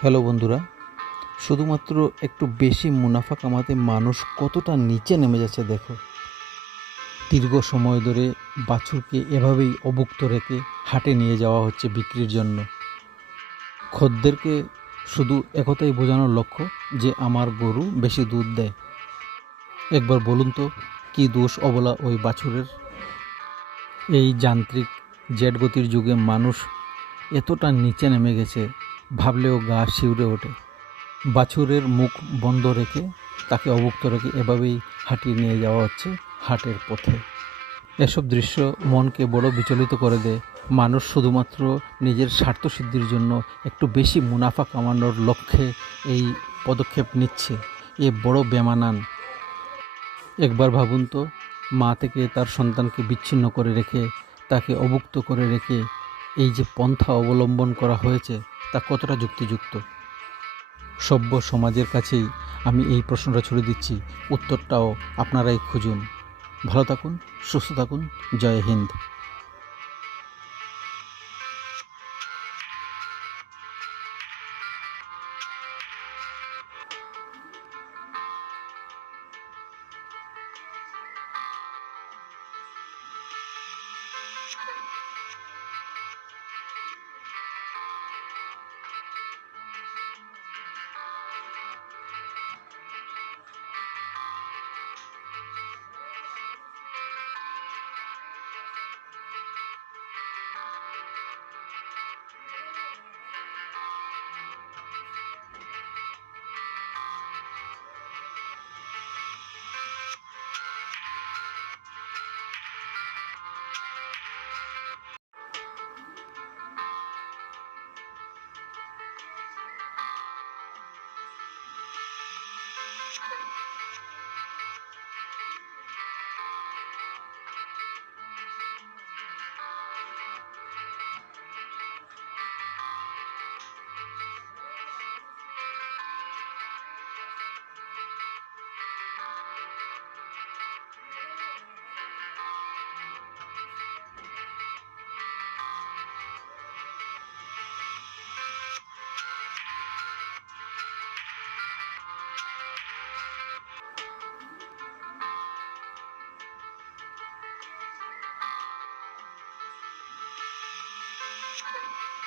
Hello বন্ধুরা, শুধুমাত্র একটু বেশি মুনাফা কামাতে মানুষ কতটা নিচে নেমে যাচ্ছে দেখো। দীর্ঘ সময় ধরে বাছুরকে এভাবেই অভুক্ত রেখে হাটে নিয়ে যাওয়া হচ্ছে বিক্রির জন্য। খদ্দেরকে শুধু একথাই বোঝানোর লক্ষ্য যে আমার গরু বেশি দুধ দেয়। একবার বলুন তো, কী দোষ অবলা ওই বাছুরের? এই যান্ত্রিক জেট গতির যুগে মানুষ এতটা নিচে নেমে গেছে। ভাবলেও গা শিউরে ওঠে। বাছুরের মুখ বন্ধ রেখে তাকে অভুক্ত রেখে এভাবেই হাঁটিয়ে নিয়ে যাওয়া হচ্ছে হাটের পথে। এসব দৃশ্য মনকে বড় বিচলিত করে দেয়। মানুষ শুধুমাত্র নিজের স্বার্থসিদ্ধির জন্য একটু বেশি মুনাফা কামানোর লক্ষ্যে এই পদক্ষেপ নিচ্ছে। এ বড় বেমানান। একবার ভাবুন তো, মা থেকে তার সন্তানকে বিচ্ছিন্ন করে রেখে, তাকে অভুক্ত করে রেখে এই যে পন্থা অবলম্বন করা হয়েছে তা কতটা যুক্তিযুক্ত? সভ্য সমাজের কাছেই আমি এই প্রশ্নটা ছুড়ে দিচ্ছি, উত্তরটাও আপনারাই খুঁজুন। ভালো থাকুন, সুস্থ থাকুন, জয় হিন্দ। 成语。earthquake.